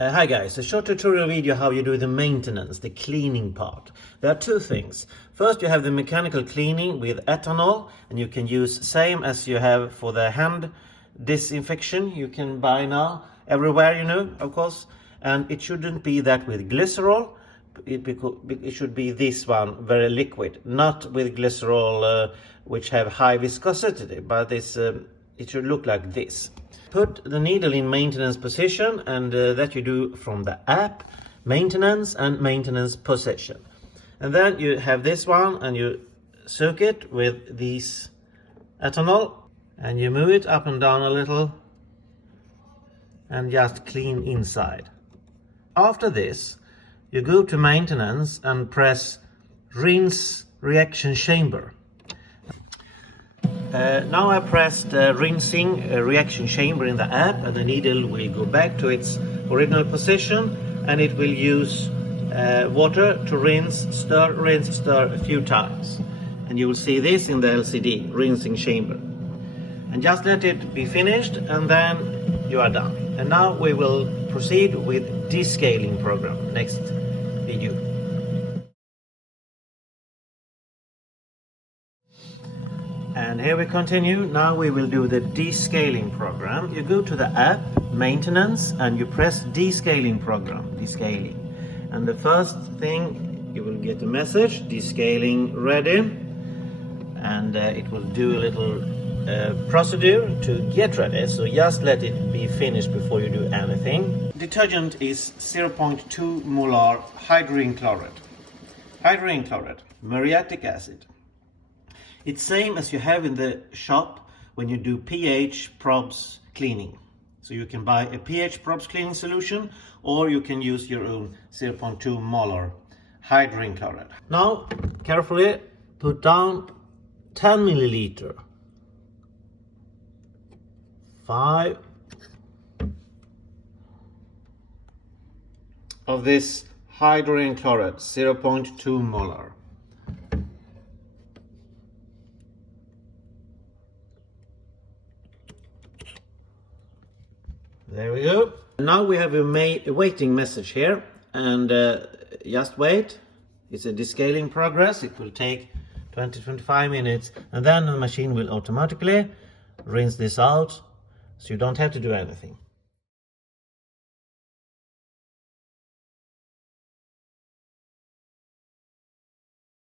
Hi guys, a short tutorial video how you do the maintenance, the cleaning part. There are two things. First you have the mechanical cleaning with ethanol, and you can use same as you have for the hand disinfection you can buy now everywhere, you know, of course. And it shouldn't be that with glycerol. It should be this one, very liquid, not with glycerol which have high viscosity, but this it should look like this. Put the needle in maintenance position, and that you do from the app, maintenance and maintenance position. And then you have this one and you soak it with this ethanol and you move it up and down a little and just clean inside. After this, you go to maintenance and press rinse reaction chamber. Now I pressed rinsing reaction chamber in the app, and the needle will go back to its original position, and it will use water to rinse, stir a few times. And you will see this in the LCD, rinsing chamber. And just let it be finished, and then you are done. And now we will proceed with descaling program, next video. And here we continue. Now we will do the descaling program. You go to the app, maintenance, and you press descaling program, descaling. And the first thing, you will get a message, descaling ready. And it will do a little procedure to get ready. So just let it be finished before you do anything. Detergent is 0.2 molar hydrogen chloride. Hydrogen chloride, muriatic acid. It's same as you have in the shop when you do pH probes cleaning. So you can buy a pH probes cleaning solution, or you can use your own 0.2 molar hydrogen chloride. Now carefully put down 10 milliliter. 5 of this hydrogen chloride, 0.2 molar. There we go. Now we have a waiting message here, and just wait. It's a descaling progress. It will take 20-25 minutes, and then the machine will automatically rinse this out, so you don't have to do anything.